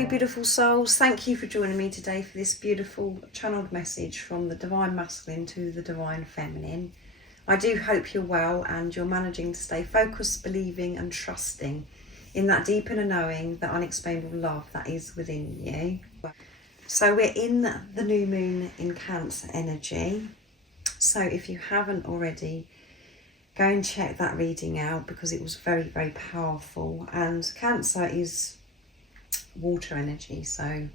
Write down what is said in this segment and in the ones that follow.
Hello beautiful souls, thank you for joining me today for this beautiful channeled message from the Divine Masculine to the Divine Feminine. I do hope you're well and you're managing to stay focused, believing and trusting in that deep inner knowing, that unexplainable love that is within you. So we're in the new moon in Cancer energy. So if you haven't already, go and check that reading out because it was very, very powerful. And Cancer is water energy, so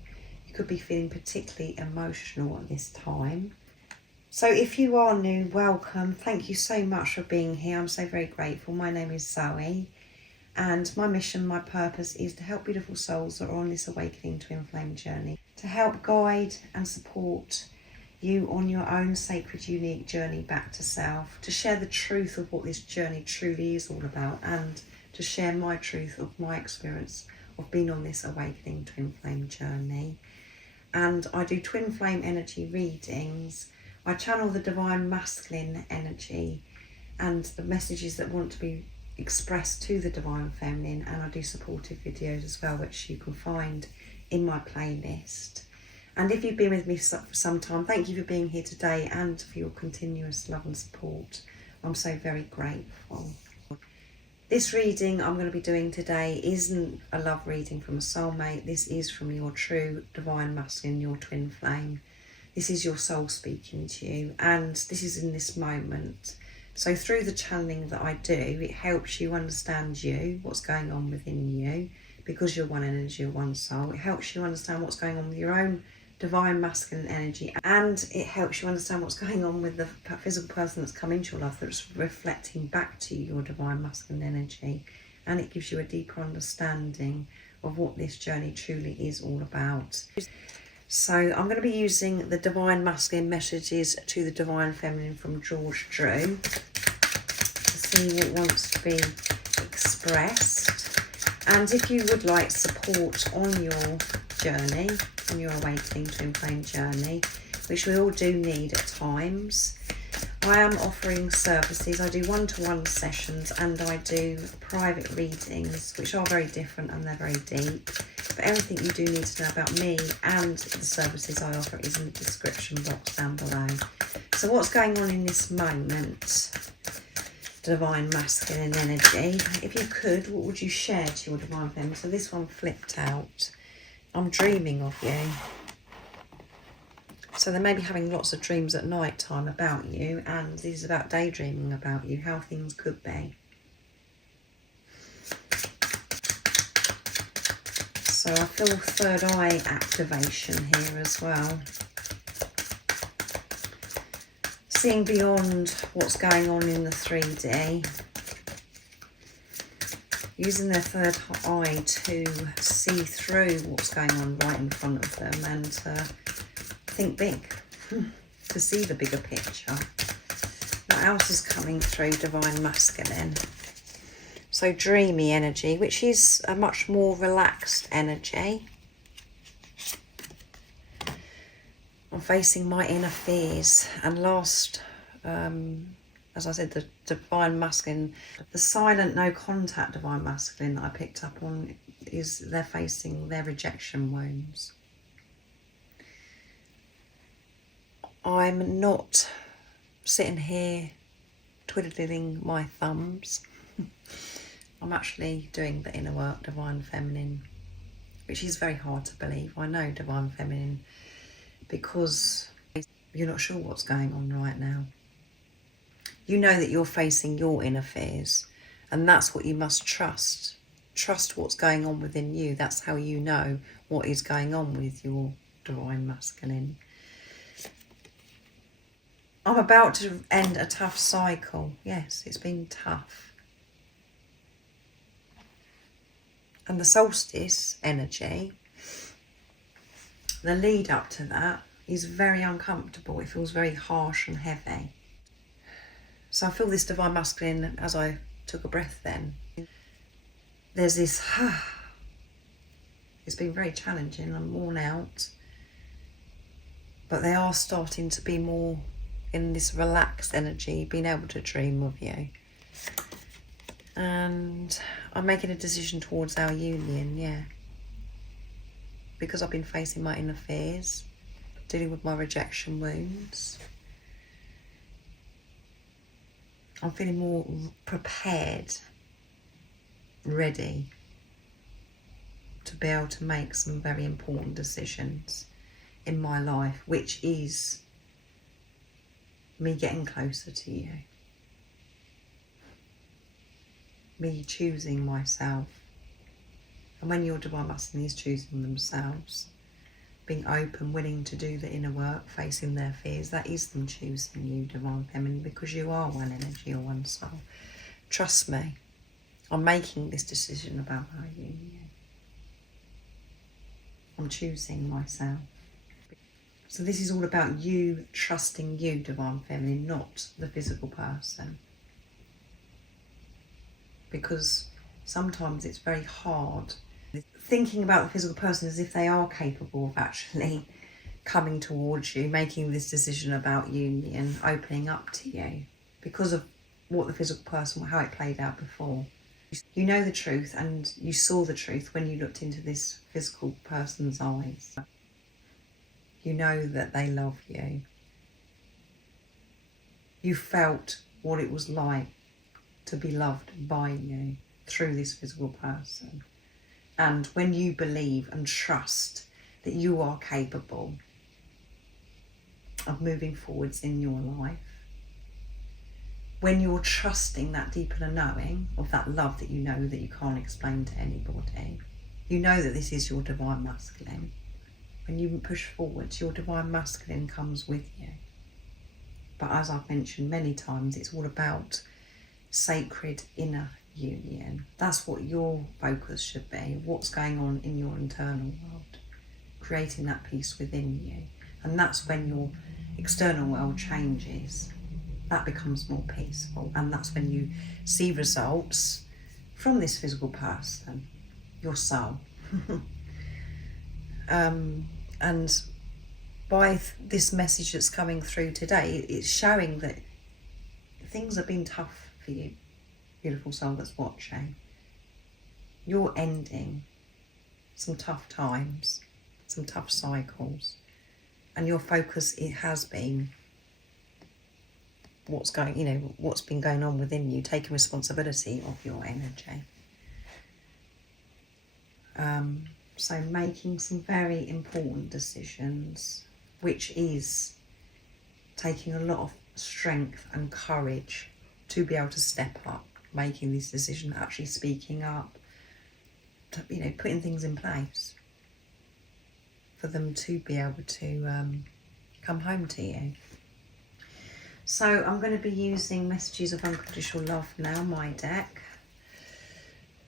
you could be feeling particularly emotional at this time. So if you are new, welcome. Thank you so much for being here. I'm so very grateful. My name is Zoe and my mission, my purpose is to help beautiful souls that are on this awakening twin flame journey, to help guide and support you on your own sacred, unique journey back to self, to share the truth of what this journey truly is all about, and to share my truth of my experience of being on this awakening twin flame journey. And I do twin flame energy readings. I channel the divine masculine energy and the messages that want to be expressed to the divine feminine, and I do supportive videos as well, which you can find in my playlist. And if you've been with me for some time, thank you for being here today and for your continuous love and support. I'm so very grateful. This reading I'm going to be doing today isn't a love reading from a soulmate. This is from your true divine masculine, your twin flame. This is your soul speaking to you, and this is in this moment. So through the channeling that I do, it helps you understand you, what's going on within you, because you're one energy, you're one soul. It helps you understand what's going on with your own divine masculine energy, and it helps you understand what's going on with the physical person that's come into your life, that's reflecting back to your divine masculine energy, and it gives you a deeper understanding of what this journey truly is all about. So I'm going to be using the divine masculine messages to the divine feminine from George Drew to see what wants to be expressed. And if you would like support on your journey, on your awakening twin flame journey, which we all do need at times, I am offering services. I do one-to-one sessions and I do private readings, which are very different and they're very deep. But everything you do need to know about me and the services I offer is in the description box down below. So what's going on in this moment? Divine masculine energy. If you could, what would you share to your divine feminine? So this one flipped out. I'm dreaming of you. So they may be having lots of dreams at night time about you, and this is about daydreaming about you, how things could be. So I feel third eye activation here as well. Seeing beyond what's going on in the 3D. Using their third eye to see through what's going on right in front of them and to think big, to see the bigger picture. What else is coming through divine masculine? So dreamy energy, which is a much more relaxed energy. I'm facing my inner fears, and last, as I said, the divine masculine, the silent no contact divine masculine that I picked up on is they're facing their rejection wounds. I'm not sitting here twiddling my thumbs. I'm actually doing the inner work, divine feminine, which is very hard to believe. I know divine feminine because you're not sure what's going on right now. You know that you're facing your inner fears, and that's what you must trust. Trust what's going on within you. That's how you know what is going on with your divine masculine. I'm about to end a tough cycle. Yes, it's been tough. And the solstice energy, the lead up to that, is very uncomfortable. It feels very harsh and heavy. So I feel this divine masculine as I took a breath then. There's this, it's been very challenging. I'm worn out. But they are starting to be more in this relaxed energy, being able to dream of you. And I'm making a decision towards our union, yeah. because I've been facing my inner fears, dealing with my rejection wounds. I'm feeling more prepared, ready to be able to make some very important decisions in my life, which is me getting closer to you, me choosing myself. And when your divine masculine is choosing themselves, being open, willing to do the inner work, facing their fears, that is them choosing you, divine feminine, because you are one energy or one soul. Trust me, I'm making this decision about our union. I'm choosing myself. So this is all about you trusting you, divine feminine, not the physical person. Because sometimes it's very hard thinking about the physical person as if they are capable of actually coming towards you, making this decision about union, opening up to you, because of what the physical person, how it played out before. You know the truth, and you saw the truth when you looked into this physical person's eyes. You know that they love you. You felt what it was like to be loved by you through this physical person. And when you believe and trust that you are capable of moving forwards in your life, when you're trusting that deeper knowing of that love that you know that you can't explain to anybody, you know that this is your divine masculine. When you push forwards, your divine masculine comes with you. But as I've mentioned many times, it's all about sacred inner union. That's what your focus should be, what's going on in your internal world, creating that peace within you. And that's when your external world changes. That becomes more peaceful, and that's when you see results from this physical person, your soul. And by this message that's coming through today, it's showing that things have been tough for you, beautiful soul that's watching. You're ending some tough times, some tough cycles, and your focus, it has been what's been going on within you, taking responsibility of your energy. So making some very important decisions, which is taking a lot of strength and courage to be able to step up, making this decision, actually speaking up, putting things in place for them to be able to come home to you. So I'm going to be using Messages of Unconditional Love now, my deck,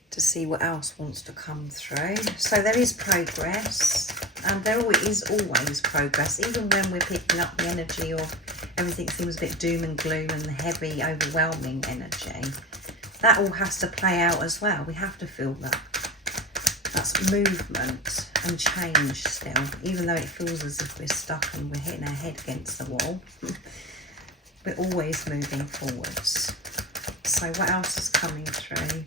to see what else wants to come through. So there is progress, and there is always progress, even when we're picking up the energy of everything seems a bit doom and gloom and the heavy, overwhelming energy. That all has to play out as well. We have to feel that. That's movement and change still, even though it feels as if we're stuck and we're hitting our head against the wall. We're always moving forwards. So what else is coming through?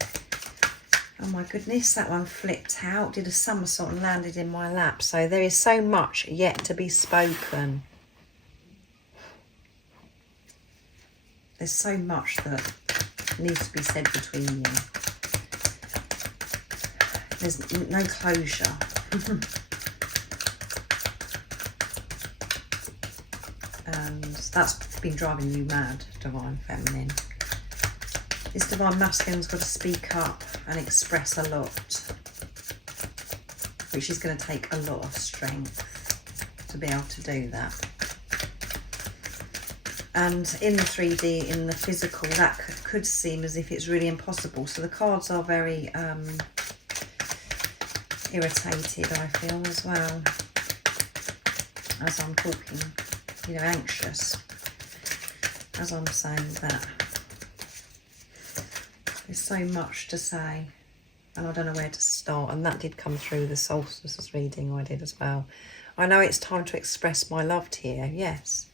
Oh my goodness, that one flipped out, did a somersault and landed in my lap. So there is so much yet to be spoken. There's so much that needs to be said between you. There's no closure. And that's been driving you mad, divine feminine. This divine masculine's got to speak up and express a lot, which is going to take a lot of strength to be able to do that. And in the 3D, in the physical, that could seem as if it's really impossible. So the cards are very irritated, I feel, as well, as I'm talking, anxious, as I'm saying that. There's so much to say, and I don't know where to start. And that did come through the solstice reading I did as well. I know it's time to express my love to you, yes.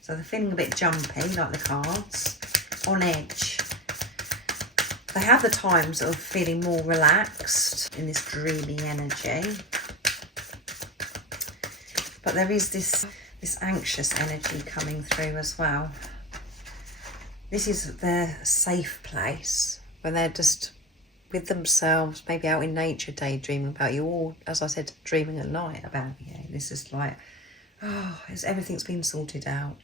So they're feeling a bit jumpy, like the cards, on edge. They have the times of feeling more relaxed in this dreamy energy. But there is this anxious energy coming through as well. This is their safe place when they're just with themselves, maybe out in nature daydreaming about you, or, as I said, dreaming at night about you. This is like, everything's been sorted out.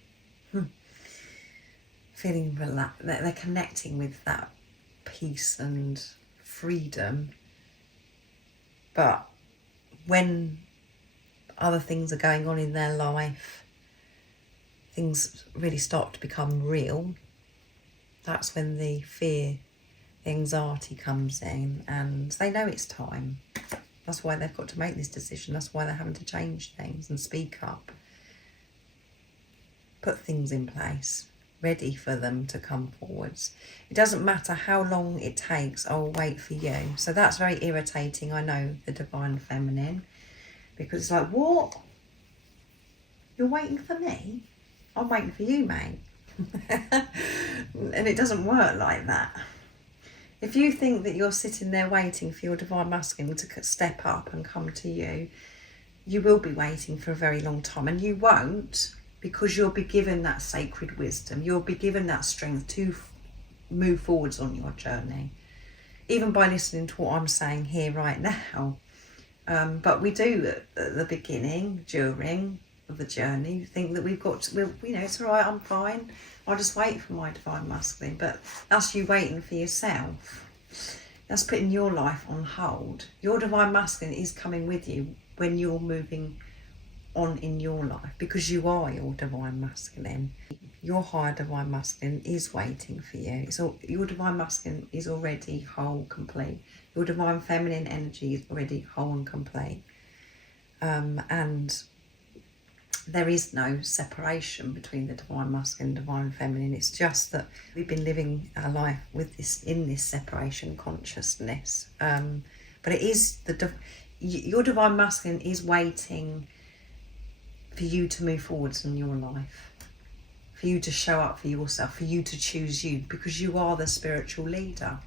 Feeling relaxed. They're connecting with that peace and freedom. But when other things are going on in their life, things really start to become real, that's when the fear, the anxiety comes in, and they know it's time. That's why they've got to make this decision. That's why they're having to change things and speak up. Put things in place, ready for them to come forwards. It doesn't matter how long it takes, I'll wait for you. So that's very irritating, I know, the Divine Feminine, because it's like, what? You're waiting for me? I'm waiting for you, mate. And it doesn't work like that. If you think that you're sitting there waiting for your Divine Masculine to step up and come to you, you will be waiting for a very long time, and you won't, because you'll be given that sacred wisdom. You'll be given that strength to move forwards on your journey, even by listening to what I'm saying here right now. But we do at the beginning, during the journey, think that we've got to, it's all right, I'm fine, I'll just wait for my Divine Masculine. But that's you waiting for yourself. That's putting your life on hold. Your Divine Masculine is coming with you when you're moving on in your life, because you are your Divine Masculine. Your higher Divine Masculine is waiting for you. Your Divine Masculine is already whole, complete. Your Divine Feminine energy is already whole and complete. And there is no separation between the Divine Masculine and Divine Feminine. It's just that we've been living our life in this separation consciousness. But it is your Divine Masculine is waiting for you to move forwards in your life, for you to show up for yourself, for you to choose you, because you are the spiritual leader.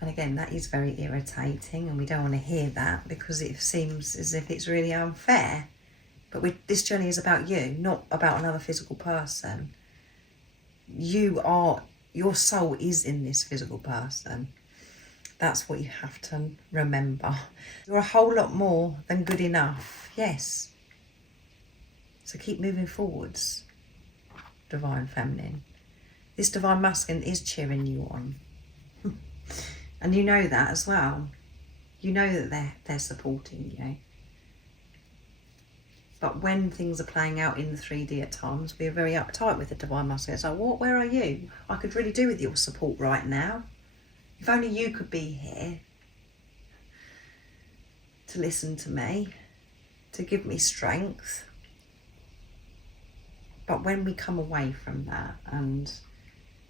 And again, that is very irritating, and we don't want to hear that, because it seems as if it's really unfair. But this journey is about you, not about another physical person. Your soul is in this physical person. That's what you have to remember. You're a whole lot more than good enough, yes. So keep moving forwards, Divine Feminine. This Divine Masculine is cheering you on. And you know that as well. You know that they're supporting you. But when things are playing out in the 3D at times, we're very uptight with the Divine Masculine. It's like, what? Where are you? I could really do with your support right now. If only you could be here to listen to me, to give me strength. But when we come away from that and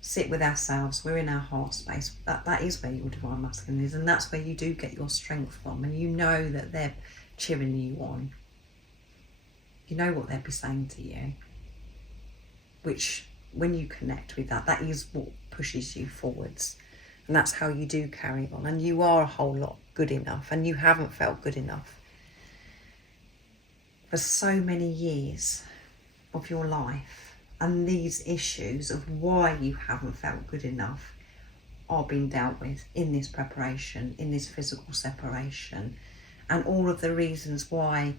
sit with ourselves, we're in our heart space, that is where your Divine Masculine is, and that's where you do get your strength from, and you know that they're cheering you on. You know what they'll be saying to you, which when you connect with that is what pushes you forwards. And that's how you do carry on. And you are a whole lot good enough, and you haven't felt good enough for so many years of your life. And these issues of why you haven't felt good enough are being dealt with in this preparation, in this physical separation. And all of the reasons why,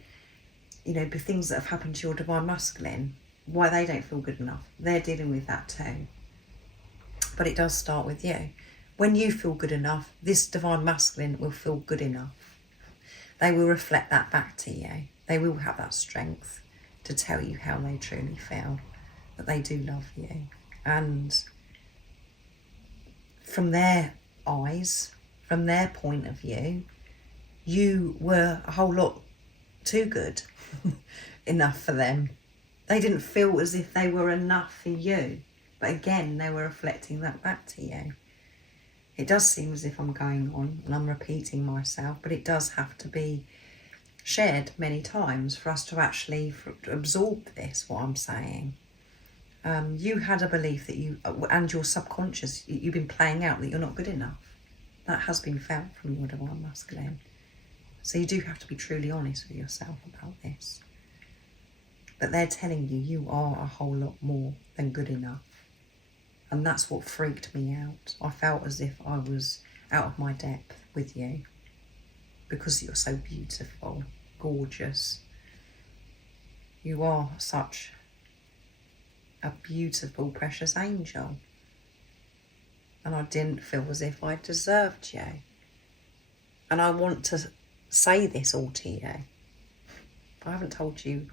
the things that have happened to your Divine Masculine, why they don't feel good enough, they're dealing with that too. But it does start with you. When you feel good enough, this Divine Masculine will feel good enough. They will reflect that back to you. They will have that strength to tell you how they truly feel, that they do love you. And from their eyes, from their point of view, you were a whole lot too good enough for them. They didn't feel as if they were enough for you. But again, they were reflecting that back to you. It does seem as if I'm going on and I'm repeating myself, but it does have to be shared many times for us to actually absorb this, what I'm saying. You had a belief that you, and your subconscious, you've been playing out that you're not good enough. That has been felt from your Divine Masculine. So you do have to be truly honest with yourself about this. But they're telling you you are a whole lot more than good enough. And that's what freaked me out. I felt as if I was out of my depth with you because you're so beautiful, gorgeous. You are such a beautiful, precious angel. And I didn't feel as if I deserved you. And I want to say this all to you. I haven't told you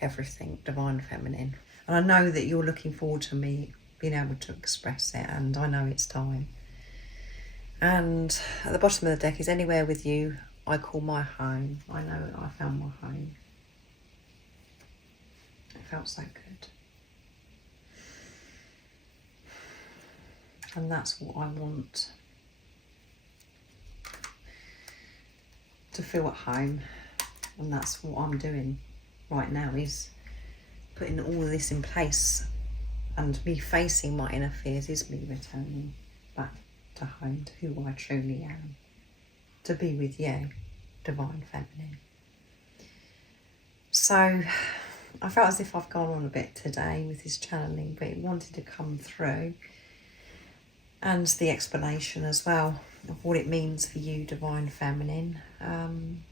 everything, Divine Feminine. And I know that you're looking forward to me being able to express it, and I know it's time. And at the bottom of the deck is anywhere with you I call my home. I know that I found my home. It felt so good. And that's what I want. To feel at home. And that's what I'm doing right now, is putting all of this in place. And me facing my inner fears is me returning back to home, to who I truly am. To be with you, Divine Feminine. So I felt as if I've gone on a bit today with this channeling, but it wanted to come through. And the explanation as well of what it means for you, Divine Feminine.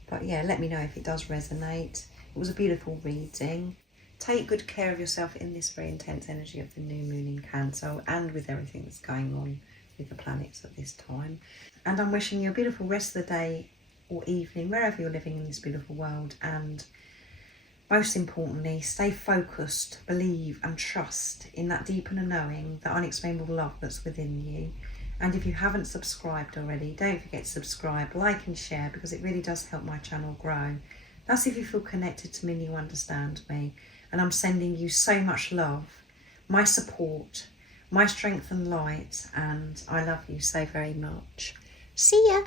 But yeah, let me know if it does resonate. It was a beautiful reading. Take good care of yourself in this very intense energy of the new moon in Cancer, and with everything that's going on with the planets at this time. And I'm wishing you a beautiful rest of the day or evening, wherever you're living in this beautiful world. And most importantly, stay focused, believe and trust in that deep inner knowing, that unexplainable love that's within you. And if you haven't subscribed already, don't forget to subscribe, like and share, because it really does help my channel grow. That's if you feel connected to me and you understand me. And I'm sending you so much love, my support, my strength and light, and I love you so very much. See ya!